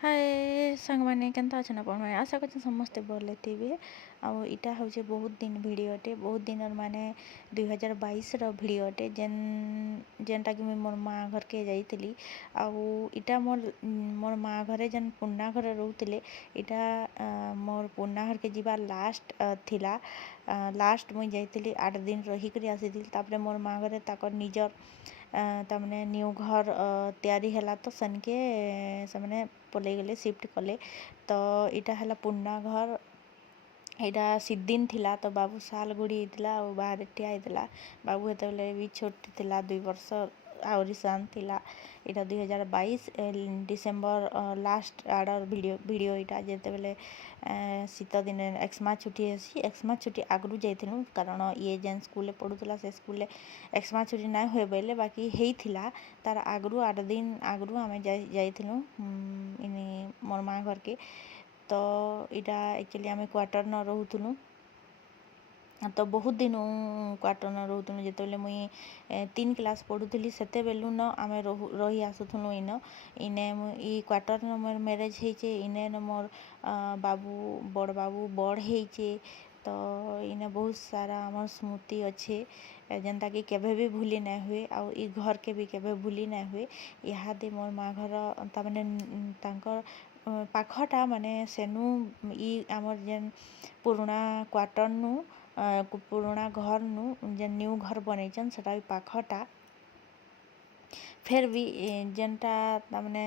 हाय ସାଙ୍ଗମାନେ କେନ୍ତା ଅଛନ୍ ଆପଣମାନେ ଆଶା କରୁଛେ ସମସ୍ତେ ଭଲ ଥିବେ। ଆଉ ଇଟା ହଉଛି ବହୁତ ଦିନ ଭିଡ଼ିଓଟେ ବହୁତ ଦିନର ମାନେ 2022ର ଭିଡ଼ିଓଟେ ଯେନ୍ଟାକି ମୁଇଁ ମୋର୍ ମା ଘରକେ ଯାଇଥିଲି। ଆଉ ଇଟା ମୋର୍ ମା ଘରେ ଯେନ୍ ପୁରୁଣା ଘରେ ରହୁଥିଲେ ଇଟା ମୋର୍ ପୁରୁଣା ଘରକେ ଯିବା ଲାଷ୍ଟ ଥିଲା। ଲାଷ୍ଟ ମୁଇଁ ଯାଇଥିଲି 8 ଦିନ ରହିକରି ଆସିଥିଲି। ତାପରେ ମୋର୍ ମା ଘରେ ତାଙ୍କର ନିଜର ତାମାନେ ନ୍ୟୁ ଘର ତିଆରି ହେଲା ତ ସେନକେ ସେମାନେ ପଲେଇ ଗଲେ ସିଫ୍ଟ କଲେ। ତ ଇଟା ହେଲା ପୁରୁଣା ଘର। ଏଇଟା ସିଦିନ ଥିଲା ତ ବାବୁ ସାଲ ଗୁଡ଼ି ହେଇଥିଲା ଆଉ ବାହାରେ ଠିଆ ହେଇଥିଲା। ବାବୁ ହେତେବେଲେ ବି ଛୋଟ ଥିଲା 2 ବର୍ଷ ଆହୁରି ସାନ ଥିଲା। ଏଇଟା 2022 ଡିସେମ୍ବର ଲାଷ୍ଟ ଆଡ଼ର ଭିଡ଼ିଓ ଏଇଟା ଯେତେବେଲେ ଶୀତ ଦିନେ ଏକ୍ସମା ଛୁଟି ହେସି। ଏକ୍ସମା ଛୁଟି ଆଗରୁ ଯାଇଥିଲୁ କାରଣ ଇଏ ଯେନ୍ ସ୍କୁଲରେ ପଢ଼ୁଥିଲା ସେ ସ୍କୁଲରେ ଏକ୍ସମା ଛୁଟି ନାଇଁ ହୁଏ ବୋଇଲେ ବାକି ହେଇଥିଲା ତାର ଆଗରୁ 8 ଦିନ ଆଗରୁ ଆମେ ଯାଇଥିଲୁ ଇନି ମୋର୍ ମା ଘରକେ। ତ ଇଟା ଆକ୍ଚୁଆଲି ଆମେ କ୍ୱାର୍ଟର ନ ରହୁଥିଲୁ। ତ ବହୁତ ଦିନ କ୍ୱାର୍ଟର ନ ରହୁଥିଲୁ ଯେତେବେଲେ ମୁଇଁ 3 କ୍ଲାସ୍ ପଢ଼ୁଥିଲି ସେତେବେଲୁ ନ ଆମେ ରହି ଆସୁଥିଲୁ ଇନେ ଇ କ୍ୱାର୍ଟର ମୋର୍ ମ୍ୟାରେଜ୍ ହେଇଛେ। ଇନେ ମୋର୍ ବାବୁ ବଡ଼ ବାବୁ ବଡ଼ ହେଇଛେ। ତ ଇନେ ବହୁତ ସାରା ଆମର୍ ସ୍ମୃତି ଅଛେ ଯେନ୍ଟାକି କେବେ ବି ଭୁଲି ନାଇଁ ହୁଏ। ଆଉ ଇ ଘରକେ ବି କେବେ ଭୁଲି ନାଇଁ ହୁଏ। ଇହାଦେ ମୋର୍ ମା ଘର ତାମାନେ ତାଙ୍କର ପାଖଟା ମାନେ ସେନୁ ଇ ଆମର୍ ଯେନ୍ ପୁରୁଣା କ୍ୱାର୍ଟରନୁ ପୁରୁଣା ଘରନୁ ଯେନ୍ ନ୍ୟୁ ଘର ବନେଇଛନ୍ ସେଟା ବି ପାଖଟା। ଫେର୍ ବି ଯେନ୍ଟା ତାମାନେ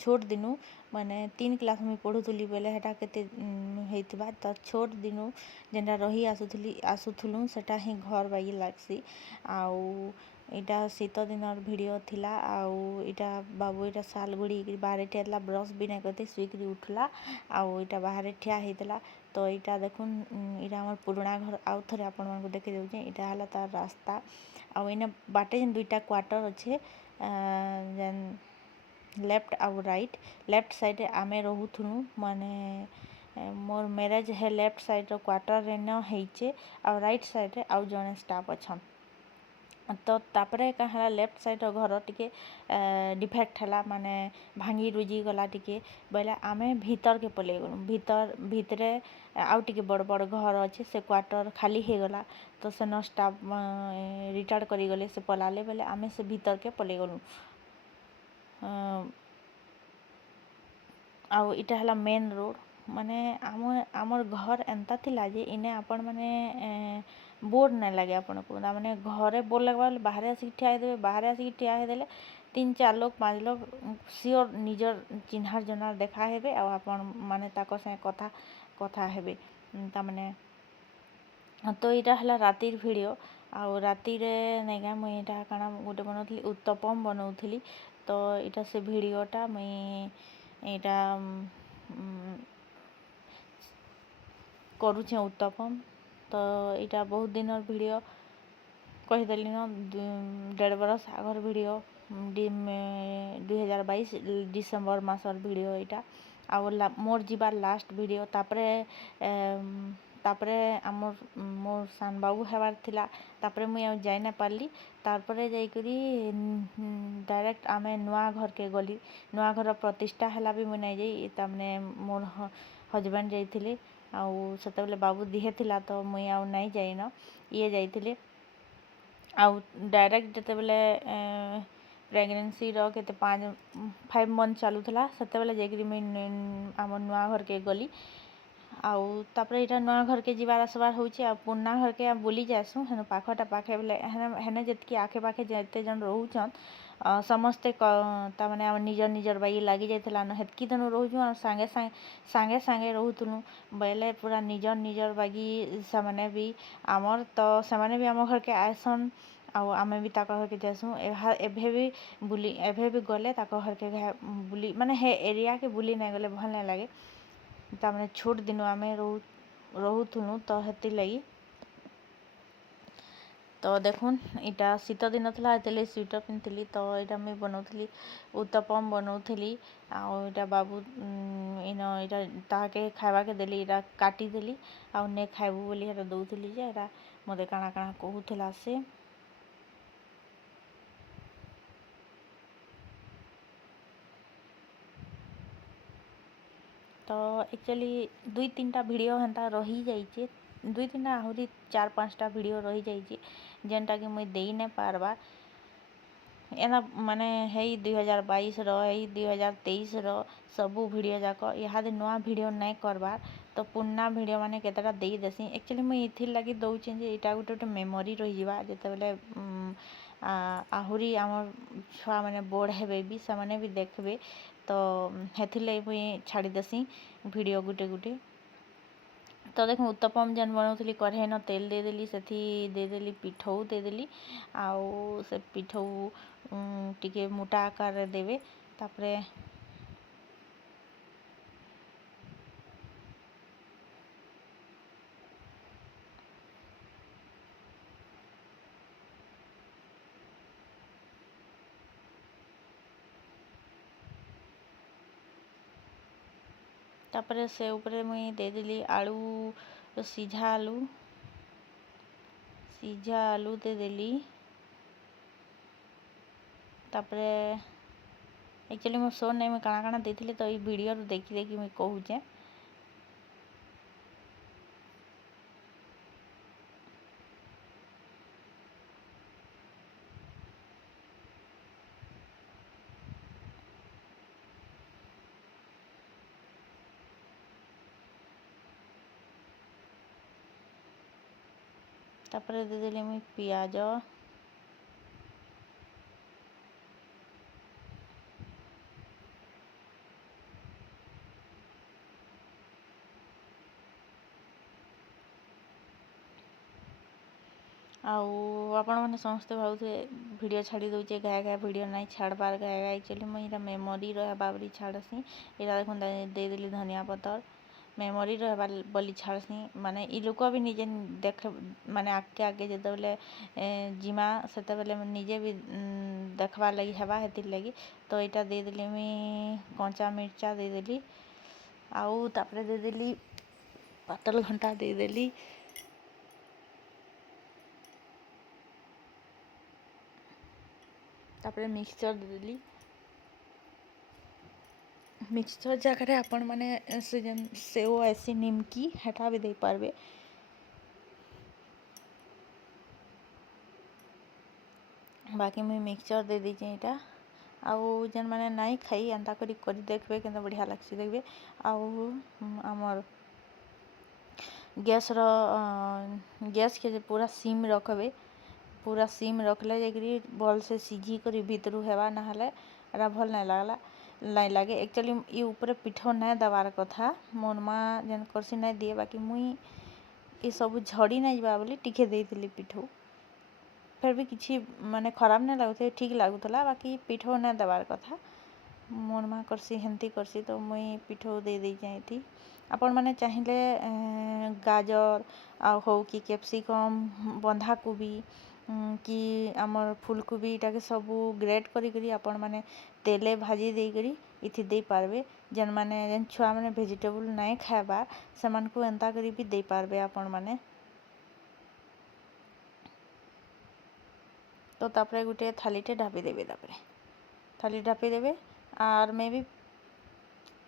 ଛୋଟ ଦିନୁ ମାନେ 3 କ୍ଲାସ୍ ମୁଇଁ ପଢ଼ୁଥିଲି ବେଲେ ହେଟା କେତେ ହେଇଥିବା ତ ଛୋଟ ଦିନୁ ଯେନ୍ଟା ରହି ଆସୁଥିଲୁ ସେଟା ହିଁ ଘର ବାଗି ଲାଗ୍ସି। ଆଉ ଇଟା ଶୀତ ଦିନର ଭିଡ଼ିଓ ଥିଲା। ଆଉ ଇଟା ବାବୁ ଇଟା ସାଲ ଗୁଡ଼ି ହେଇକିରି ବାହାରେ ଠିଆ ହେଇଥିଲା ବ୍ରସ୍ ବି ନାଇଁ କରିଥାଇ ଶୁଇକିରି ଉଠଲା ଆଉ ଇଟା ବାହାରେ ଠିଆ ହେଇଥିଲା। ତ ଇଟା ଦେଖୁନ୍ ଇଟା ଆମର୍ ପୁରୁଣା ଘର ଆଉ ଥରେ ଆପଣମାନଙ୍କୁ ଦେଖେଇ ଦଉଚେଁ। ଇଟା ହେଲା ତାର ରାସ୍ତା। ଆଉ ଇନେ ବାଟେ ଯେନ୍ 2ଟା କ୍ୱାର୍ଟର ଅଛେ ଯେନ୍ ଲେଫ୍ଟ ଆଉ ରାଇଟ୍। ଲେଫ୍ଟ ସାଇଡ଼୍ରେ ଆମେ ରହୁଥିଲୁ ମାନେ ମୋର୍ ମ୍ୟାରେଜ୍ ହେ ଲେଫ୍ଟ ସାଇଡ଼୍ର କ୍ୱାର୍ଟରରେ ନ ହେଇଛେ। ଆଉ ରାଇଟ୍ ସାଇଡ଼୍ରେ ଆଉ ଜଣେ ଷ୍ଟାଫ୍ ଅଛନ୍। ତ ତାପରେ କାଁ ହେଲା ଲେଫ୍ଟ ସାଇଡ଼୍ର ଘର ଟିକେ ଡିଫେକ୍ଟ ହେଲା ମାନେ ଭାଙ୍ଗି ରୁଜି ଗଲା ଟିକେ ବୋଇଲେ ଆମେ ଭିତରକେ ପଲେଇ ଗଲୁ। ଭିତରେ ଆଉ ଟିକେ ବଡ଼ ବଡ଼ ଘର ଅଛେ ସେ କ୍ୱାର୍ଟର ଖାଲି ହେଇଗଲା। ତ ସେନ ଷ୍ଟାଫ୍ ରିଟାୟାର୍ଡ଼ କରିଗଲେ ସେ ପଲାଲେ ବେଲେ ଆମେ ସେ ଭିତରକେ ପଲେଇ ଗଲୁ। ଆଉ ଇଟା ହେଲା ମେନ୍ ରୋଡ଼। ମାନେ ଆମର୍ ଘର ଏନ୍ତା ଥିଲା ଯେ ଇନେ ଆପଣମାନେ ବୋର୍ ନାଇଁ ଲାଗେ ଆପଣଙ୍କୁ। ତାମାନେ ଘରେ ବୋର୍ ଲାଗ୍ବା ବେଲେ ବାହାରେ ଆସିକି ଠିଆ ହେଇଦେବେ। ବାହାରେ ଆସିକି ଠିଆ ହେଇଦେଲେ 3-4 ଲୋକ 5 ଲୋକ ସିଓର ନିଜର ଚିହ୍ନାର ଜନାର ଦେଖା ହେବେ ଆଉ ଆପଣ ମାନେ ତାଙ୍କ ସାଙ୍ଗେ କଥା ହେବେ ତାମାନେ। ତ ଇଟା ହେଲା ରାତିର ଭିଡ଼ିଓ। ଆଉ ରାତିରେ ନେଇକା ମୁଇଁ ଇଟା କାଣା ଗୋଟେ ବନଉଥିଲି ଉତ୍ତପମ ବନଉଥିଲି। ତ ଇଟା ସେ ଭିଡ଼ିଓଟା ମୁଇଁ ଇଟା କରୁଛେଁ ଉତ୍ତପମ। ତ ଇଟା ବହୁତ ଦିନର ଭିଡ଼ିଓ କହିଦେଲି ନ 1.5 ବରଷ ଆଗର ଭିଡ଼ିଓ 2022 ଡିସେମ୍ବର ମାସର ଭିଡ଼ିଓ ଇଟା। ଆଉ ମୋର୍ ଯିବାର ଲାଷ୍ଟ ଭିଡ଼ିଓ। ତାପରେ ମୋର୍ ସାନ ବାବୁ ହେବାର ଥିଲା। ତାପରେ ମୁଇଁ ଆଉ ଯାଇ ନାଇଁ ପାରିଲି। ତାପରେ ଯାଇକରି ଡାଇରେକ୍ଟ ଆମେ ନୂଆ ଘରକେ ଗଲି। ନୂଆ ଘର ପ୍ରତିଷ୍ଠା ହେଲା ବି ମୁଇଁ ନାଇଁ ଯାଇ ତାମାନେ ମୋର୍ ହଜବେଣ୍ଡ ଯାଇଥିଲେ। ଆଉ ସେତେବେଲେ ବାବୁ ଦିହେ ଥିଲା ତ ମୁଇଁ ଆଉ ନାଇଁ ଯାଇନ ଇଏ ଯାଇଥିଲେ। ଆଉ ଡାଇରେକ୍ଟ ଯେତେବେଲେ ପ୍ରେଗନେନ୍ସିର କେତେ 5 ମନ୍ଥ ଚାଲୁଥିଲା ସେତେବେଲେ ଯାଇକିରି ମୁଇଁ ଆମର୍ ନୂଆ ଘରକେ ଗଲି। ଆଉ ତାପରେ ଇଟା ନୂଆ ଘରକେ ଯିବାର ଆସିବାର ହଉଛେ। ଆଉ ପୁରୁଣା ଘରକେ ବୁଲି ଯାଏସୁଁ ହେନ ପାଖଟା ପାଖେ ବେଲେ ହେନେ ଯେତ୍କି ଆଖେ ପାଖେ ଯେତେ ଜଣ ରହୁଛନ୍ ସମସ୍ତେ ତାମାନେ ଆମ ନିଜର ବାଗି ଲାଗି ଯାଇଥିଲାନ ହେତ୍କି ଦିନୁ ରହୁଛୁଁ। ଆଉ ସାଙ୍ଗେ ରହୁଥିଲୁ ବୋଇଲେ ପୁରା ନିଜର ବାଗି ସେମାନେ ବି ଆମର୍ ତ ସେମାନେ ବି ଆମ ଘରକେ ଆଏସନ୍। ଆଉ ଆମେ ବି ତାଙ୍କ ଘରକେ ଯାଏସୁଁ। ଏବେ ବି ଗଲେ ତାଙ୍କ ଘରକେ ବୁଲି ମାନେ ହେ ଏରିଆକେ ବୁଲି ନାଇଁ ଗଲେ ଭଲ୍ ନାଇଁ ଲାଗେ। ତାମାନେ ଛୋଟ ଦିନୁ ଆମେ ରହୁଥିଲୁ ତ ହେଥିର୍ଲାଗି। ତ ଦେଖୁନ୍ ଇଟା ଶୀତ ଦିନ ଥିଲା ହେଥିର୍ଲାଗି ସ୍ୱେଟର ପିନ୍ଧିଥିଲି। ତ ଇଟା ମୁଇଁ ବନଉଥିଲି ଉତ୍ତପମ ବନଉଥିଲି। ଆଉ ଇଟା ବାବୁ ଇଟା ତାହାକେ ଖାଇବାକେ ଦେଲି ଇଟା କାଟିଦେଲି ଆଉ ନେ ଖାଇବୁ ବୋଲି ହେଟା ଦଉଥିଲି ଯେ ଏଟା ମତେ କାଣା କହୁଥିଲା ସେ। तो एक्चुअली 2-3टा भिडियो हेन्ता रही जाइए 2-3टा आहरी 4-5टा भिडियो रही जाइए जेनटा कि मुई देई नहीं पारबार एना माने हेई 2022 हेई 2023 सबू भिडियो जाक इहादे नुआ भिडियो नहीं करबार तो पुराना भिडियो माने केतेटा देई देसी एक्चुअली मुई इथिर लगी दउचे जे इटा गोटे मेमोरी रही जिबा जेते बेले आहरी आमर छुआ माने बोर्ड हेबे भी से भी देखबे तो हेथिर लगी मुई छाड़ी देसी भिडियो गुटे तो देखो उत्तपम जेन बनाऊली कढ़े न तेल देदेली से देदेली पिठौ देदेली आउ से पिठौ टिके मोटा आकार देवे तापरे तापरे से ऊपर मुई देदेली आलू सीझा आलू देदेली तापरे एक्चुअली मो शो नहीं काଣା काଣା देथिले तो ये वीडियो देखी देखी मुई कहूचे तापरे देदेली मुई पियाज आउ आपण मैंने समस्ते भावुथे वीडियो छाड़ी दउचे गाय वीडियो नहीं छाड़बार गाय एक्चुअली मुई इरा मेमोरी रहबा बोली छाड़सी इरा देखुन देदेली धनिया पतर मेमोरी रहबा बोली छाड़सी माने इ लोक भी निजे देख माने आगे जते बेले जिमा सेते बेले निजे भी देखबा लगी हेबा हेतिर लगी तो इटा देदेली मुई कंचा मिर्चा देदेली आउ तापरे देदेली पातल घंटा देदेली तापरे मिक्सचर देदेली मिक्सचर जगह आपण माने से जन सेव ऐसी निमकी हेटा भी दे पारबे बाकी मुई मिक्सचर दे दीचे इटा आउ जेन माने नहीं खाई एंता करी देखबे केनता बढ़िया लागसी देखबे आउ आमर गैस के पूरा सिम रखबे पूरा सिम रखले जाकरी भल से सीझी करी भीतरू हेबा नहले एरा भल नहीं लागे एक्चुअली ये ऊपर पिठो नहीं दबार कथा मोर माँ जेन करसी नहीं दिए बाकी मुई ये सब झड़ी नहीं जावा बोली टिके देइतिली पिठो फिर भी किसी माने खराब नहीं लगुथे ठीक लगुला बाकी पिठो नहीं दबार कथा मोर माँ करसी हेंती करसी तो मुई पिठो दे जाती आपण माने चाहिए गाजर हो कि कैप्सिकम बंधा कोबी कि आमर फूलकोबी इटा के सबू ग्रेट करी आपण माने तेले भाजी दे करी इथि दे पारबे जेन माने जेन छुआ माने वेजिटेबल नहीं खाएबा से मन को एंता करी भी दे पारबे आपण माने तो तापरे गुटे थालीटे ढापी देबे तापरे थाली ढापी देबे आर मे भी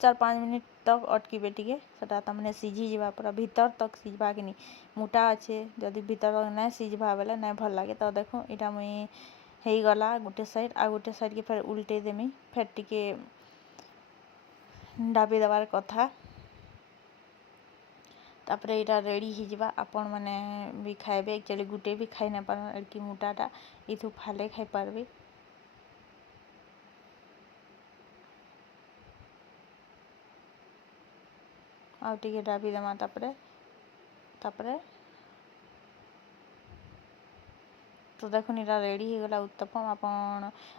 4-5 मिनिट तक अटकीबे टिके सेटा तमने सीझी जीवा पूरा भीतर तक सीझबा कि नहीं मोटा अच्छे जदि भीतर तक नहीं सीझबा बेले नहीं भल लगे तो देखो इटा मुई हेई गला गोटे साइड आ गोटे साइड के फिर उल्टे देमी फिर टिके ढापी देवार कथा तापरे इटा रेडी ही जिबा आपण माने भी खाइबे एक्चुअली गुटे भी खाई ना पार एडकी मोटाटा इथु फाले खाई पारबे आउ टिके ढापी देमा तापरे तो देखो इटा रेडी हो गला उत्तपम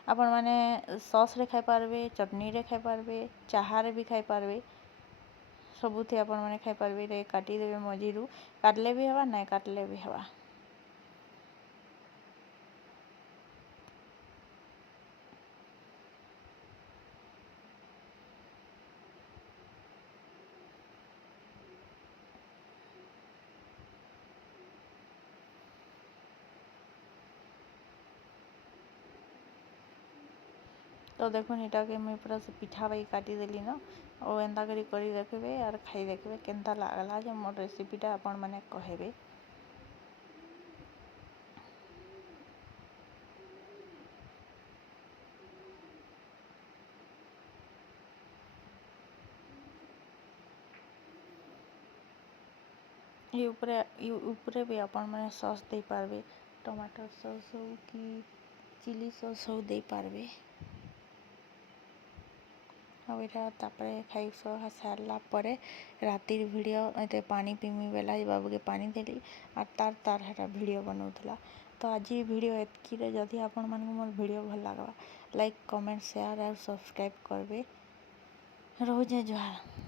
आपण माने सॉस रे खाई पारबे चटनी रे खाई पारबे चाहा रे भी खाई पारबे सबुथे आपण माने खाई पारबे रे काटी देबे मजीरू काटले भी हवा नहीं काटले भी हवा तो देखुन इटा के मुई पूरा से पिठा बाई काटिदेली न और एंता करी देखबे और खाई देखबे केनता लागला जे मोर रेसिपीटा आपण मैंने कहबे। ऊपरे भी आपण मैंने सॉस दे पारबे, टमाटर सॉस हो कि चिली सॉस हो दे पारबे। अब यहाँ तापरे खाई सारा पर रातिर भिडियो एते पानी पीमी बेला बाबू के पानी देली और तार हेटा भिडियो बनाऊला। तो आज भिडियो एतकी जदि आपण मानक मोर भिडियो भल लागवा लाइक कमेंट शेयर और सब्सक्राइब करबे। रोजे जुहार।